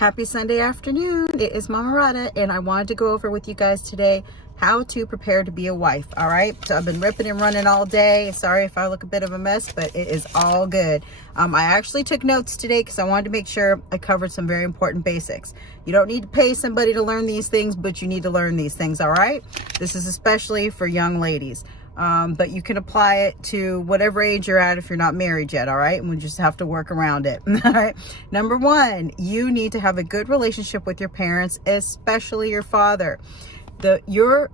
Happy Sunday afternoon. It is Mama Radha, and I wanted to go over with you guys today how to prepare to be a wife. All right, so I've been ripping and running all day. Sorry if I look a bit of a mess, but it is all good. I actually took notes today because I wanted to make sure I covered some very important basics. You don't need to pay somebody to learn these things, but you need to learn these things. All right, this is especially for young ladies. But you can apply it to whatever age you're at if you're not married yet, all right? And we just have to work around it, all right? Number one, you need to have a good relationship with your parents, especially your father. Your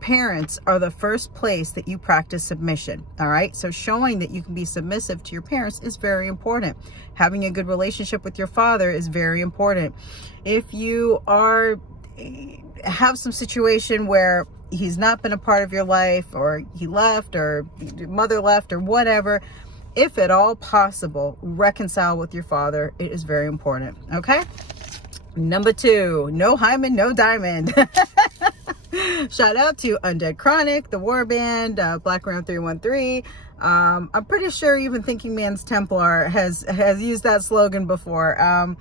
parents are the first place that you practice submission, all right? So showing that you can be submissive to your parents is very important. Having a good relationship with your father is very important. If you have some situation where he's not been a part of your life, or he left, or your mother left, or whatever, if at all possible, reconcile with your father. It is very important. Okay. Number two, no hymen, no diamond. Shout out to Undead Chronic, the War Band, Black Ram 313. I'm pretty sure even Thinking Man's Templar has used that slogan before.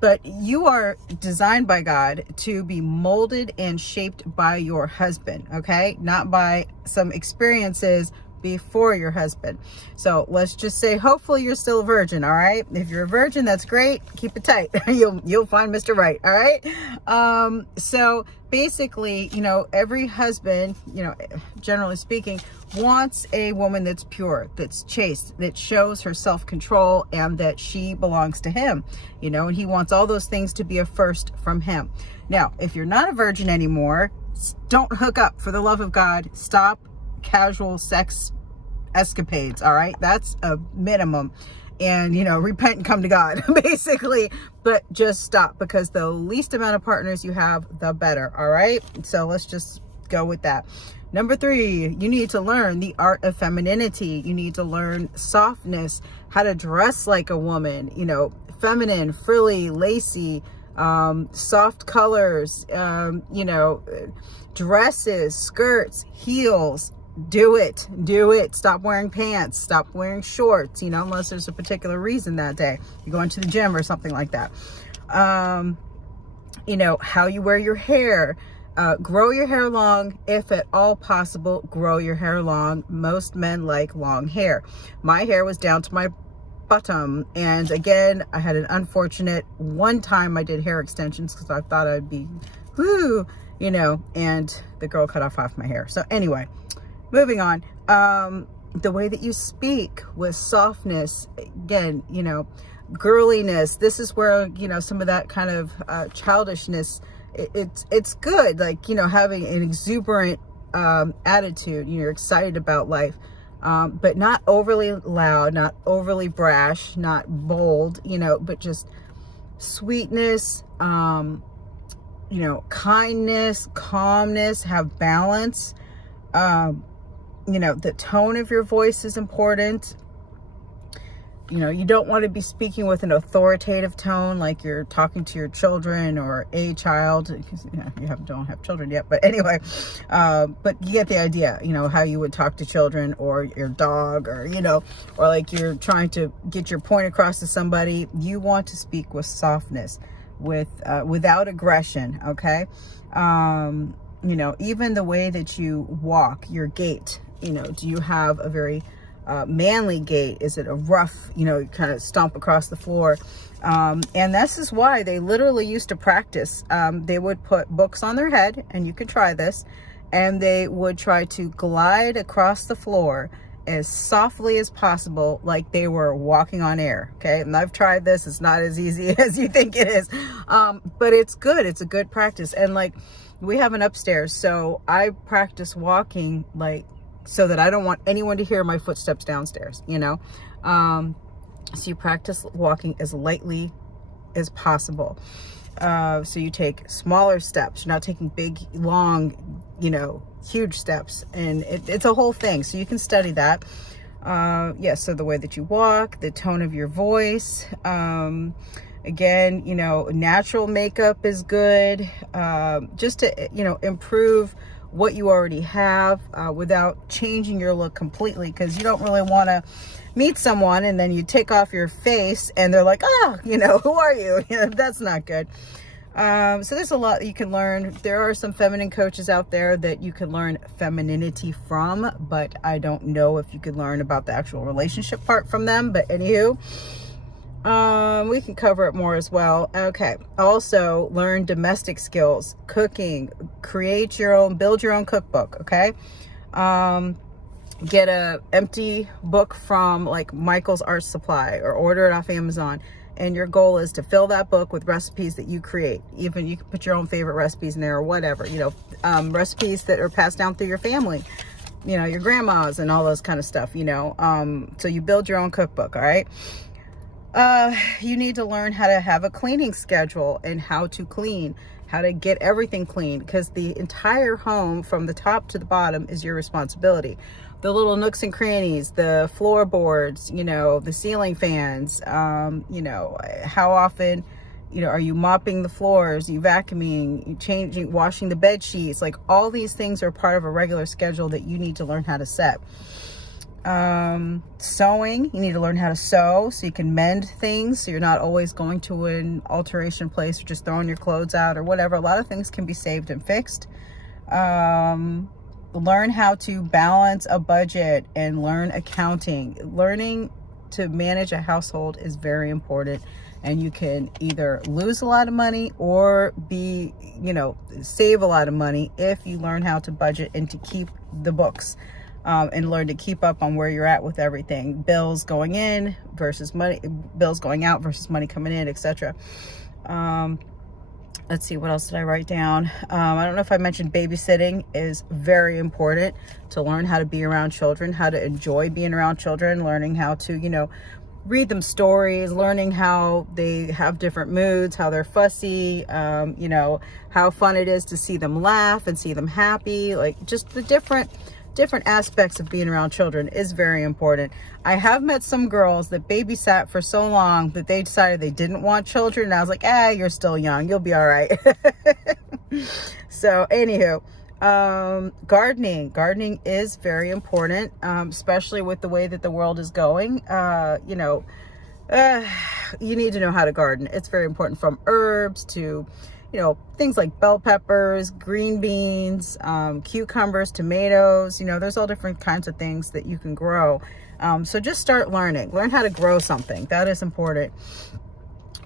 But you are designed by God to be molded and shaped by your husband, okay? Not by some experiences before your husband. So let's just say, hopefully you're still a virgin, all right? If you're a virgin, that's great. Keep it tight. You'll find Mr. Right, all right? So basically, every husband, generally speaking, wants a woman that's pure, that's chaste, that shows her self-control, and that she belongs to him, and he wants all those things to be a first from him. Now, if you're not a virgin anymore, don't hook up. For the love of God, stop casual sex escapades, all right? That's a minimum. And repent and come to God, basically. But just stop, because the least amount of partners you have, the better, all right? So let's just go with that. Number three, you need to learn the art of femininity. You need to learn softness, how to dress like a woman, feminine, frilly, lacy, soft colors, dresses, skirts, heels. Do it. Stop wearing pants. Stop wearing shorts, unless there's a particular reason that day. You're going to the gym or something like that. How you wear your hair. Grow your hair long. If at all possible, grow your hair long. Most men like long hair. My hair was down to my bottom. And again, I had an unfortunate one time I did hair extensions because I thought I'd be, woo, and the girl cut off half my hair. So anyway, moving on. The way that you speak with softness, again, girliness. This is where, some of that kind of childishness, it's good. Like, having an exuberant attitude, you're excited about life, but not overly loud, not overly brash, not bold, but just sweetness, kindness, calmness, have balance. The tone of your voice is important. You don't want to be speaking with an authoritative tone, like you're talking to your children or a child, because you don't have children yet, but anyway, but you get the idea, how you would talk to children or your dog, or, or like you're trying to get your point across to somebody. You want to speak with softness, without aggression. Okay. Even the way that you walk, your gait, do you have a very manly gait? Is it a rough, you kind of stomp across the floor? And this is why they literally used to practice. They would put books on their head, and you could try this, and they would try to glide across the floor as softly as possible, like they were walking on air. Okay. And I've tried this. It's not as easy as you think it is. But it's good. It's a good practice. And like, we have an upstairs, so I practice walking so that I don't want anyone to hear my footsteps downstairs, so you practice walking as lightly as possible. So you take smaller steps. You're not taking big, long, huge steps, and it's a whole thing. So you can study that. So the way that you walk, the tone of your voice, again, natural makeup is good, just to, improve what you already have, without changing your look completely, because you don't really want to meet someone and then you take off your face and they're like, oh, you know, who are you? That's not good. So there's a lot you can learn. There are some feminine coaches out there that you can learn femininity from, but I don't know if you could learn about the actual relationship part from them. But anywho, we can cover it more as well. Okay. Also, learn domestic skills, cooking, build your own cookbook. Okay. Get a empty book from like Michael's Art Supply or order it off Amazon. And your goal is to fill that book with recipes that you create. Even you can put your own favorite recipes in there or whatever, you know, recipes that are passed down through your family, you know, your grandmas and all those kind of stuff, you know. So you build your own cookbook. All right. You need to learn how to have a cleaning schedule and how to clean, how to get everything clean, because the entire home from the top to the bottom is your responsibility. The little nooks and crannies, the floorboards, you know, the ceiling fans, you know, how often, you know, are you mopping the floors, you vacuuming, you changing, washing the bed sheets, like all these things are part of a regular schedule that you need to learn how to set. Sewing, you need to learn how to sew so you can mend things, so you're not always going to an alteration place or just throwing your clothes out or whatever. A lot of things can be saved and fixed. Learn how to balance a budget and learn accounting. Learning to manage a household is very important, and you can either lose a lot of money or be, you know, save a lot of money if you learn how to budget and to keep the books. And learn to keep up on where you're at with everything. Bills going in versus money, bills going out versus money coming in, etc. Let's see, what else did I write down? I don't know if I mentioned babysitting is very important to learn how to be around children, how to enjoy being around children, learning how to, you know, read them stories, learning how they have different moods, how they're fussy, you know, how fun it is to see them laugh and see them happy, like just the different aspects of being around children is very important. I have met some girls that babysat for so long that they decided they didn't want children. And I was like, you're still young. You'll be all right. So anywho, gardening is very important, especially with the way that the world is going. You know, you need to know how to garden. It's very important, from herbs to, you know, things like bell peppers, green beans, cucumbers, tomatoes, you know, there's all different kinds of things that you can grow. So just start learn how to grow something. That is important.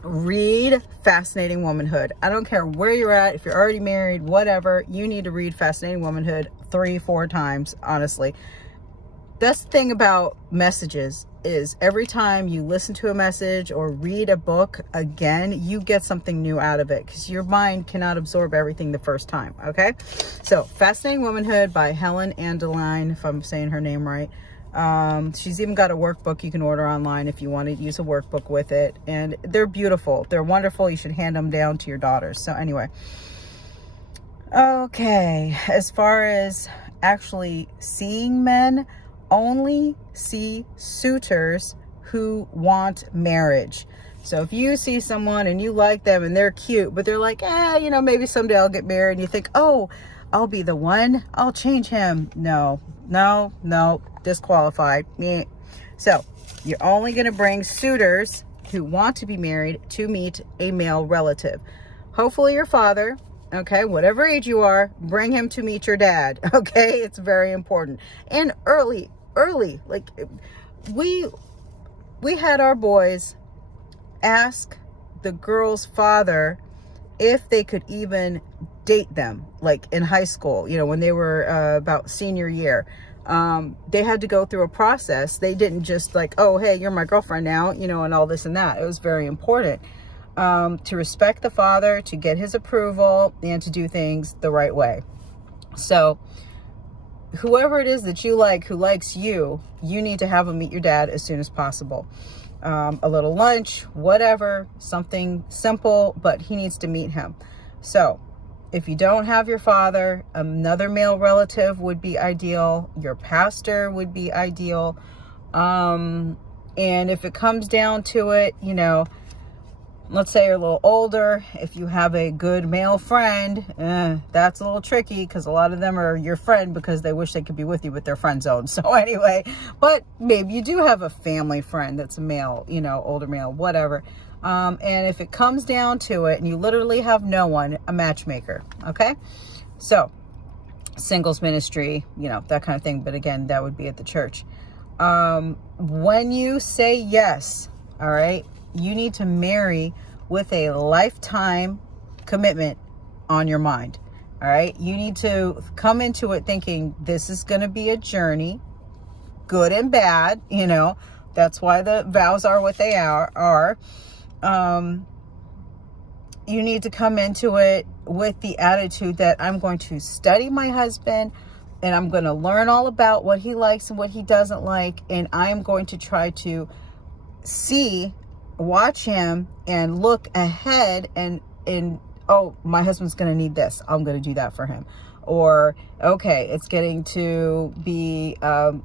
Read Fascinating Womanhood. I don't care where you're at, if you're already married, whatever, you need to read Fascinating Womanhood 3-4 times, honestly. That's the thing about messages, is every time you listen to a message or read a book again, you get something new out of it, because your mind cannot absorb everything the first time. Okay, so Fascinating Womanhood by Helen Andeline, if I'm saying her name right. She's even got a workbook you can order online if you want to use a workbook with it, and they're beautiful, they're wonderful. You should hand them down to your daughters. So anyway, okay, as far as actually seeing men, only see suitors who want marriage. So if you see someone and you like them and they're cute, but they're like, you know, maybe someday I'll get married, and you think, oh, I'll be the one, I'll change him. No, disqualified. Meh. So you're only going to bring suitors who want to be married to meet a male relative. Hopefully your father. Okay, whatever age you are, bring him to meet your dad. Okay, it's very important. And early, like we had our boys ask the girl's father if they could even date them, like in high school, you know, when they were about senior year. They had to go through a process. They didn't just like, oh, hey, you're my girlfriend now, you know, and all this and that. It was very important to respect the father, to get his approval, and to do things the right way. So whoever it is that you like, who likes you, you need to have them meet your dad as soon as possible. A little lunch, whatever, something simple, but he needs to meet him. So if you don't have your father, another male relative would be ideal. Your pastor would be ideal. And if it comes down to it, you know, let's say you're a little older. If you have a good male friend, that's a little tricky because a lot of them are your friend because they wish they could be with you, but they're friend zoned. So anyway, but maybe you do have a family friend that's a male, older male, whatever. And if it comes down to it and you literally have no one, a matchmaker. Okay. So singles ministry, that kind of thing. But again, that would be at the church. When you say yes, all right, you need to marry with a lifetime commitment on your mind. All right. You need to come into it thinking this is going to be a journey, good and bad. That's why the vows are what they are. You need to come into it with the attitude that I'm going to study my husband and I'm going to learn all about what he likes and what he doesn't like. And I'm going to try to watch him and look ahead and oh, my husband's going to need this. I'm going to do that for him. Or, okay, it's getting to be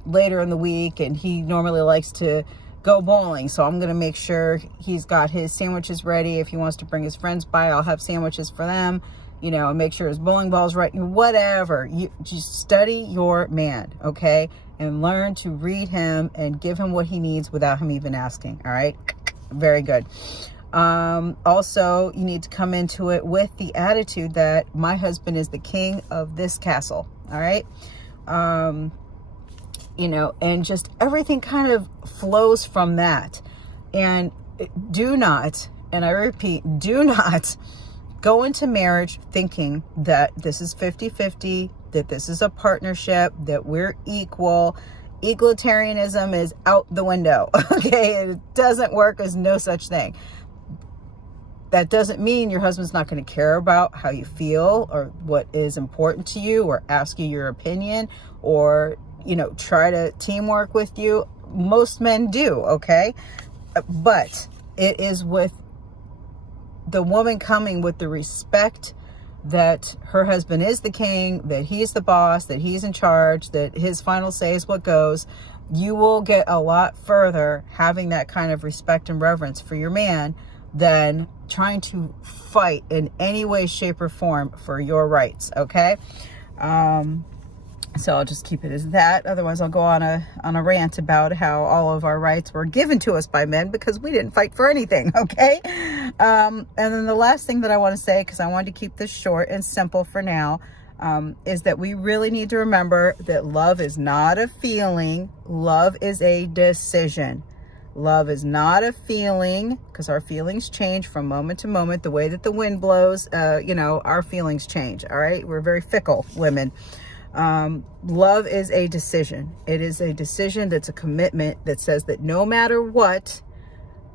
later in the week and he normally likes to go bowling. So I'm going to make sure he's got his sandwiches ready. If he wants to bring his friends by, I'll have sandwiches for them, and make sure his bowling ball's right. Whatever. You just study your man, okay? And learn to read him and give him what he needs without him even asking. All right. Very good. Also, you need to come into it with the attitude that my husband is the king of this castle. All right. And just everything kind of flows from that. And do not, and I repeat, do not go into marriage thinking that this is 50-50, that this is a partnership, that we're equal. Egalitarianism is out the window. Okay. It doesn't work. There's no such thing. That doesn't mean your husband's not going to care about how you feel or what is important to you or ask you your opinion or, try to teamwork with you. Most men do. Okay. But it is with the woman coming with the respect that her husband is the king, that he's the boss, that he's in charge, that his final say is what goes. You will get a lot further having that kind of respect and reverence for your man than trying to fight in any way, shape, or form for your rights. Okay. So I'll just keep it as that. Otherwise, I'll go on a rant about how all of our rights were given to us by men because we didn't fight for anything. Okay. And then the last thing that I want to say, because I wanted to keep this short and simple for now, is that we really need to remember that love is not a feeling. Love is a decision. Love is not a feeling, because our feelings change from moment to moment. The way that the wind blows, our feelings change. All right. We're very fickle women. Love is a decision. It is a decision that's a commitment that says that no matter what,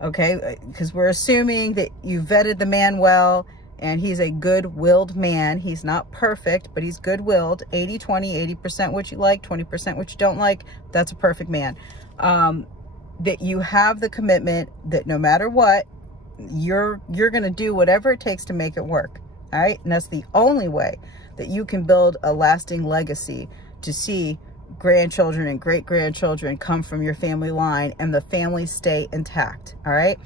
okay, because we're assuming that you vetted the man well and he's a good-willed man. He's not perfect, but he's good-willed. 80-20, 80% what you like, 20% what you don't like. That's a perfect man. That you have the commitment that no matter what, you're going to do whatever it takes to make it work. All right. And that's the only way that you can build a lasting legacy to see grandchildren and great-grandchildren come from your family line and the family stay intact. All right.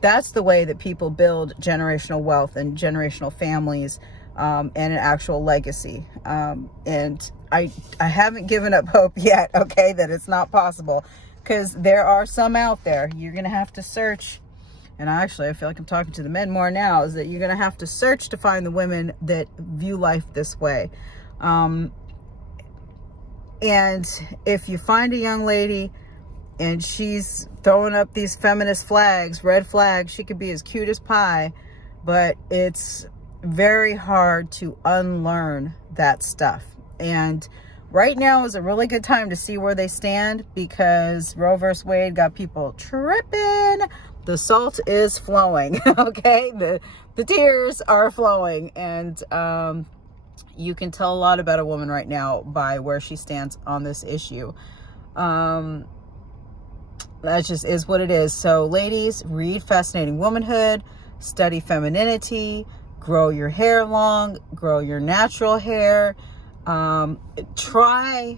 That's the way that people build generational wealth and generational families, and an actual legacy. And I haven't given up hope yet. Okay. That it's not possible, because there are some out there. You're going to have to search. And actually, I feel like I'm talking to the men more now, is that you're going to have to search to find the women that view life this way. And if you find a young lady and she's throwing up these feminist flags, red flags, she could be as cute as pie, but it's very hard to unlearn that stuff. And right now is a really good time to see where they stand, because Roe versus Wade got people tripping. The salt is flowing. Okay. The tears are flowing. And you can tell a lot about a woman right now by where she stands on this issue. That just is what it is. So ladies, read Fascinating Womanhood, study femininity, grow your hair long, grow your natural hair. Try,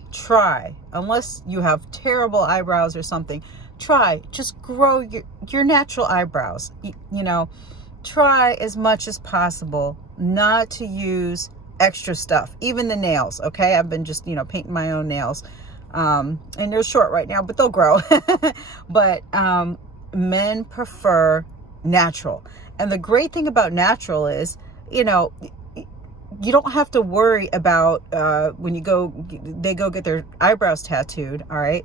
unless you have terrible eyebrows or something, just grow your natural eyebrows. try as much as possible not to use extra stuff, even the nails. Okay, I've been just, painting my own nails, and they're short right now, but they'll grow. But men prefer natural, and the great thing about natural is, you don't have to worry about when they go get their eyebrows tattooed. All right,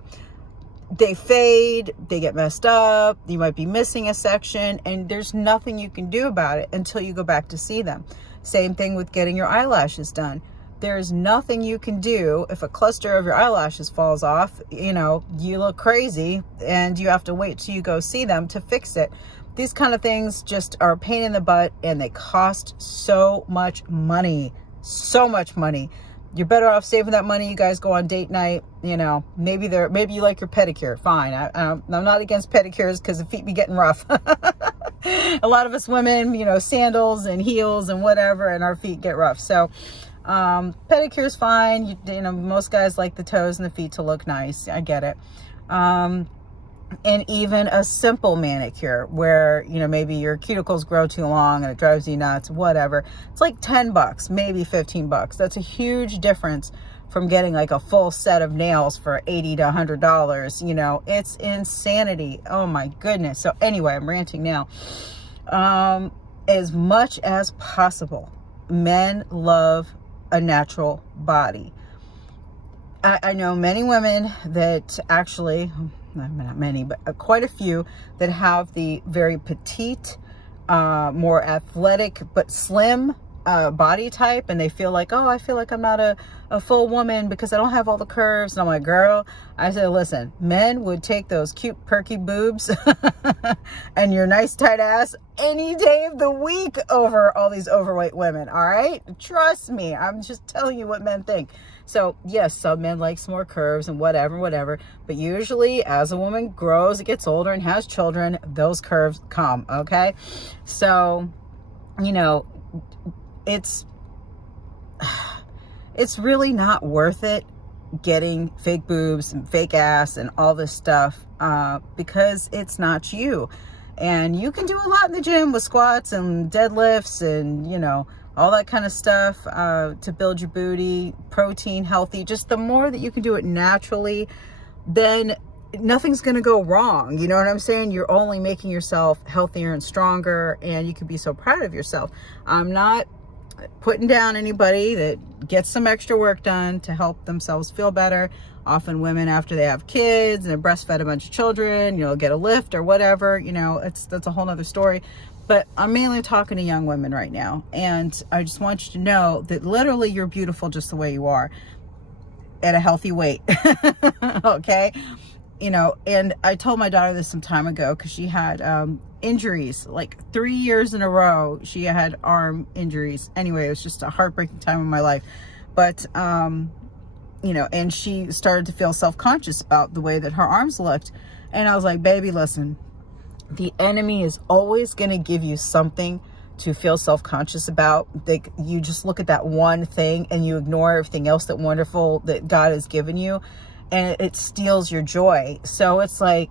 they fade, they get messed up, you might be missing a section, and there's nothing you can do about it until you go back to see them. Same thing with getting your eyelashes done. There's nothing you can do if a cluster of your eyelashes falls off. You look crazy, and you have to wait till you go see them to fix it. These kind of things just are a pain in the butt, and they cost so much money. So much money. You're better off saving that money. You guys go on date night. Maybe you like your pedicure. Fine. I'm not against pedicures because the feet be getting rough. A lot of us women, sandals and heels and whatever, and our feet get rough. So pedicure is fine. Most guys like the toes and the feet to look nice. I get it. And even a simple manicure where, maybe your cuticles grow too long and it drives you nuts, whatever. It's like $10, maybe $15. That's a huge difference from getting like a full set of nails for $80 to $100. It's insanity. Oh my goodness. So anyway, I'm ranting now. As much as possible, men love a natural body. I know many women that actually, not many, but quite a few that have the very petite, more athletic but slim body type, and they feel like, oh, I feel like I'm not a full woman because I don't have all the curves. And I'm like, girl, I said, listen, men would take those cute perky boobs and your nice tight ass any day of the week over all these overweight women. All right, trust me, I'm just telling you what men think. So yes, some men like some more curves and whatever, but usually as a woman grows, gets older and has children, those curves come. Okay, so it's really not worth it getting fake boobs and fake ass and all this stuff because it's not you. And you can do a lot in the gym with squats and deadlifts and all that kind of stuff to build your booty, protein, healthy. Just the more that you can do it naturally, then nothing's going to go wrong. You know what I'm saying? You're only making yourself healthier and stronger, and you can be so proud of yourself. I'm not putting down anybody that gets some extra work done to help themselves feel better. Often women, after they have kids and they're breastfed a bunch of children, get a lift or whatever, that's a whole nother story. But I'm mainly talking to young women right now. And I just want you to know that literally you're beautiful just the way you are at a healthy weight. Okay. And I told my daughter this some time ago because she had injuries, like 3 years in a row. She had arm injuries. Anyway, it was just a heartbreaking time in my life. But, and she started to feel self-conscious about the way that her arms looked. And I was like, baby, listen, the enemy is always going to give you something to feel self-conscious about. You just look at that one thing and you ignore everything else that wonderful that God has given you, and it steals your joy. So it's like,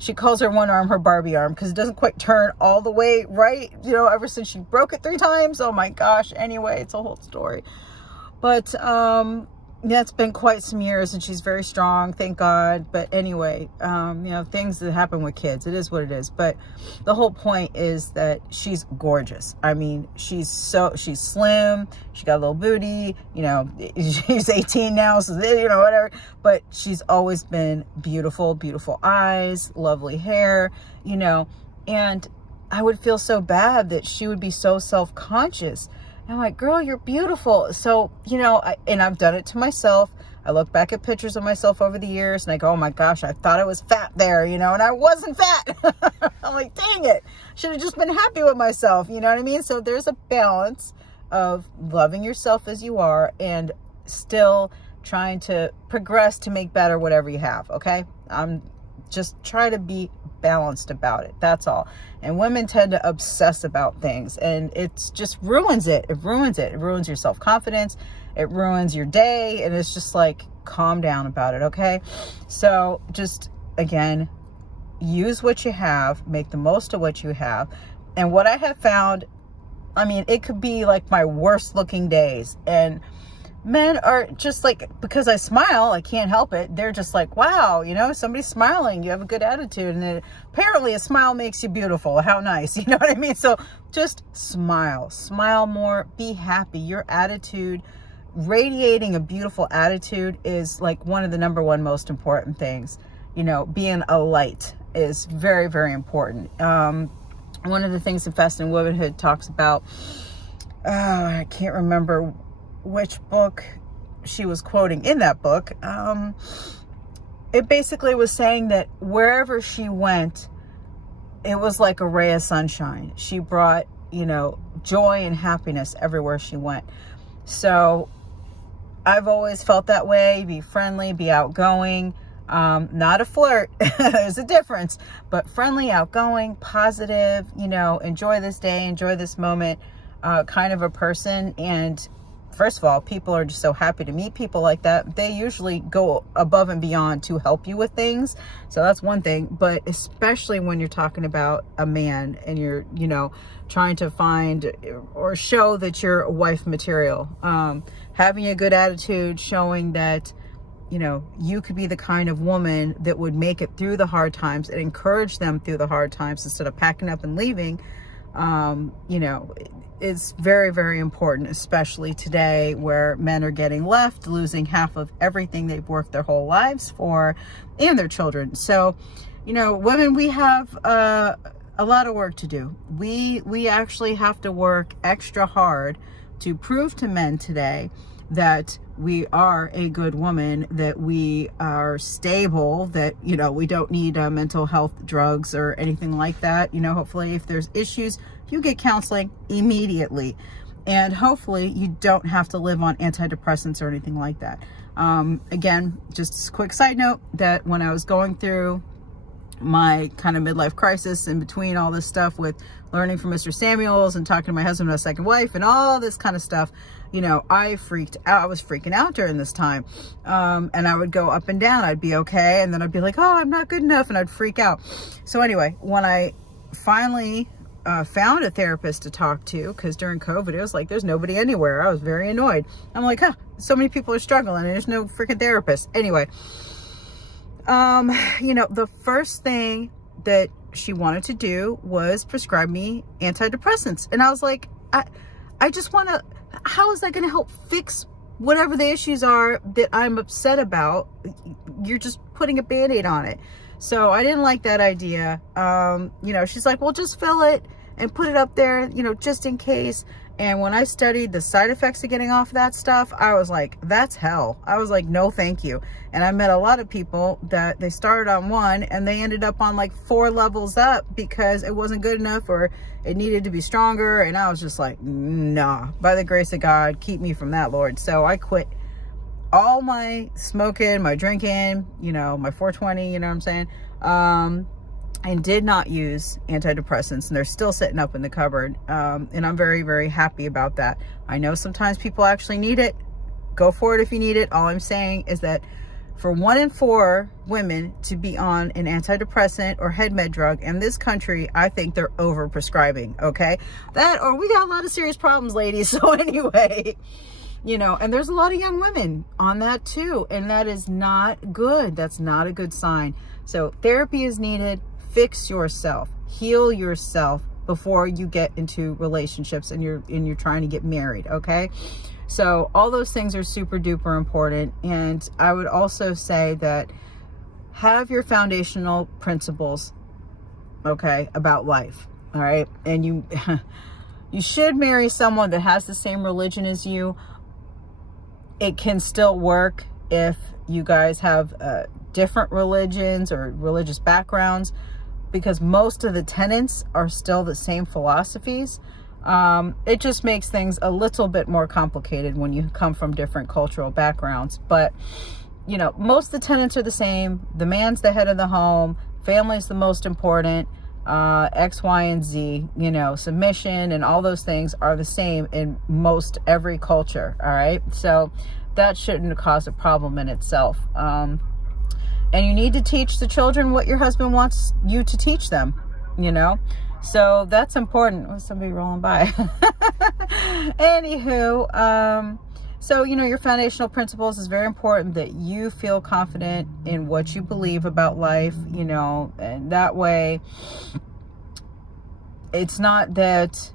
she calls her one arm her Barbie arm because it doesn't quite turn all the way right, ever since she broke it 3 times. Oh my gosh. Anyway, it's a whole story. But yeah, it's been quite some years, and she's very strong, thank God. But anyway, things that happen with kids, it is what it is. But the whole point is that she's gorgeous. I mean, she's slim, she got a little booty, she's 18 now, so whatever. But she's always been beautiful eyes, lovely hair, and I would feel so bad that she would be so self-conscious. I'm like, girl, you're beautiful. So, and I've done it to myself. I look back at pictures of myself over the years and I go, oh my gosh, I thought I was fat there, and I wasn't fat. I'm like, dang it. Should have just been happy with myself. You know what I mean? So there's a balance of loving yourself as you are and still trying to progress to make better whatever you have. Okay. Just try to be balanced about it. That's all. And women tend to obsess about things, and it just ruins it. It ruins your self-confidence. It ruins your day. And it's just like, calm down about it. Okay. So just again, use what you have, make the most of what you have. And what I have found, I mean, it could be like my worst looking days, and men are just like, because I smile, I can't help it. They're just like, wow, you know, somebody's smiling, you have a good attitude. And then apparently a smile makes you beautiful. How nice. You know what I mean? So just smile more, be happy. Your attitude, radiating a beautiful attitude is like one of the number one most important things. You know, being a light is very, very important. One of the things Invest in Womanhood talks about, I can't remember which book she was quoting in that book. It basically was saying that wherever she went, it was like a ray of sunshine. She brought, you know, joy and happiness everywhere she went. So I've always felt that way. Be friendly, be outgoing, not a flirt. There's a difference, but friendly, outgoing, positive, you know, enjoy this day, enjoy this moment, kind of a person. And first of all, people are just so happy to meet people like that. They usually go above and beyond to help you with things. So that's one thing. But especially when you're talking about a man and you're, you know, trying to find or show that you're a wife material, having a good attitude, showing that, you know, you could be the kind of woman that would make it through the hard times and encourage them through the hard times instead of packing up and leaving. You know, it's very, very important, especially today where men are getting left, losing half of everything they've worked their whole lives for, and their children. So, you know, women, we have a lot of work to do. We actually have to work extra hard to prove to men today that we are a good woman, that we are stable, that, you know, we don't need mental health drugs or anything like that. You know, hopefully if there's issues, you get counseling immediately. And hopefully you don't have to live on antidepressants or anything like that. Again, just a quick side note that when I was going through my kind of midlife crisis in between all this stuff with learning from Mr. Samuels and talking to my husband about a second wife and all this kind of stuff, you know, I freaked out. I was freaking out during this time. And I would go up and down. I'd be okay. And then I'd be like, oh, I'm not good enough. And I'd freak out. So anyway, when I finally found a therapist to talk to, because during COVID, it was like, there's nobody anywhere. I was very annoyed. I'm like, so many people are struggling and there's no freaking therapist. Anyway, you know, the first thing that she wanted to do was prescribe me antidepressants. And I was like, I just want to, how is that going to help fix whatever the issues are that I'm upset about? You're just putting a Band-Aid on it. So I didn't like that idea. You know, she's like, well, just fill it and put it up there, you know, just in case. And when I studied the side effects of getting off that stuff, I was like, that's hell. I was like, no, thank you. And I met a lot of people that they started on one and they ended up on like 4 levels up because it wasn't good enough or it needed to be stronger. And I was just like, nah, by the grace of God, keep me from that, Lord. So I quit all my smoking, my drinking, you know, my 420, you know what I'm saying? And did not use antidepressants, and they're still sitting up in the cupboard. And I'm very, very happy about that. I know sometimes people actually need it. Go for it if you need it. All I'm saying is that for 1 in 4 women to be on an antidepressant or head med drug in this country, I think they're over prescribing. Okay, that, or we got a lot of serious problems, ladies. So anyway, you know, and there's a lot of young women on that too, and that is not good. That's not a good sign. So therapy is needed. Fix yourself, heal yourself before you get into relationships and you're trying to get married. Okay, so all those things are super duper important. And I would also say that have your foundational principles, okay, about life. All right, and you should marry someone that has the same religion as you. It can still work if you guys have different religions or religious backgrounds, because most of the tenets are still the same philosophies. It just makes things a little bit more complicated when you come from different cultural backgrounds. But, you know, most of the tenets are the same. The man's the head of the home. Family's the most important. X, Y, and Z, you know, submission and all those things are the same in most every culture. All right. So that shouldn't cause a problem in itself. And you need to teach the children what your husband wants you to teach them, you know? So that's important. Was somebody rolling by? Anywho, so, you know, your foundational principles is very important, that you feel confident in what you believe about life, you know, and that way it's not that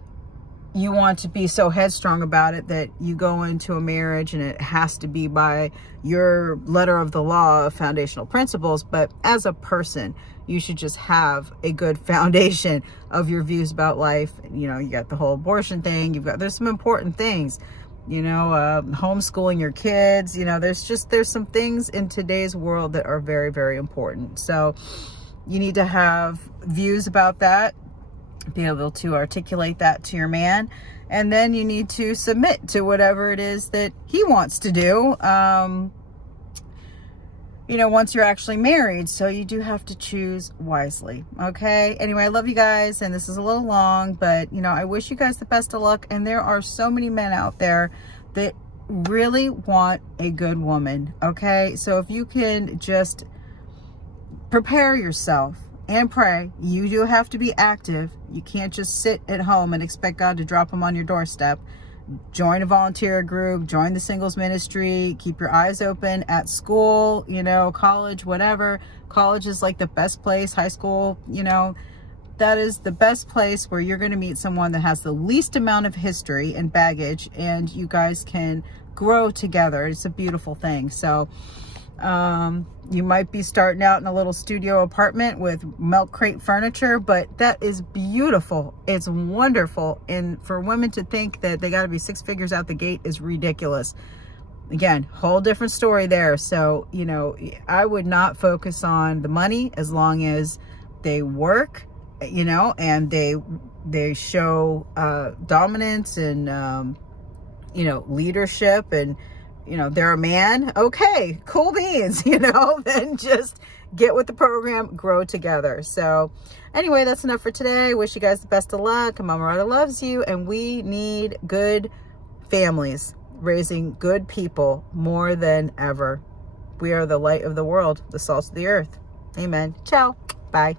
you want to be so headstrong about it that you go into a marriage and it has to be by your letter of the law of foundational principles. But as a person, you should just have a good foundation of your views about life. You know, you got the whole abortion thing. There's some important things, you know, homeschooling your kids. You know, there's some things in today's world that are very, very important. So you need to have views about that, be able to articulate that to your man, and then you need to submit to whatever it is that he wants to do, you know, once you're actually married. So you do have to choose wisely. Okay, anyway, I love you guys, and this is a little long, but you know, I wish you guys the best of luck. And there are so many men out there that really want a good woman. Okay, so if you can just prepare yourself and pray. You do have to be active. You can't just sit at home and expect God to drop them on your doorstep. Join a volunteer group, join the singles ministry, keep your eyes open at school, you know, college, whatever. College is like the best place. High school, you know, that is the best place where you're going to meet someone that has the least amount of history and baggage, and you guys can grow together. It's a beautiful thing. So you might be starting out in a little studio apartment with milk crate furniture, but that is beautiful. It's wonderful. And for women to think that they got to be 6 figures out the gate is ridiculous. Again, whole different story there. So, you know, I would not focus on the money as long as they work, you know, and they show dominance and, you know, leadership, and you know, they're a man. Okay, cool beans, you know, then just get with the program, grow together. So anyway, that's enough for today. Wish you guys the best of luck. Mama Radha loves you, and we need good families raising good people more than ever. We are the light of the world, the salt of the earth. Amen. Ciao. Bye.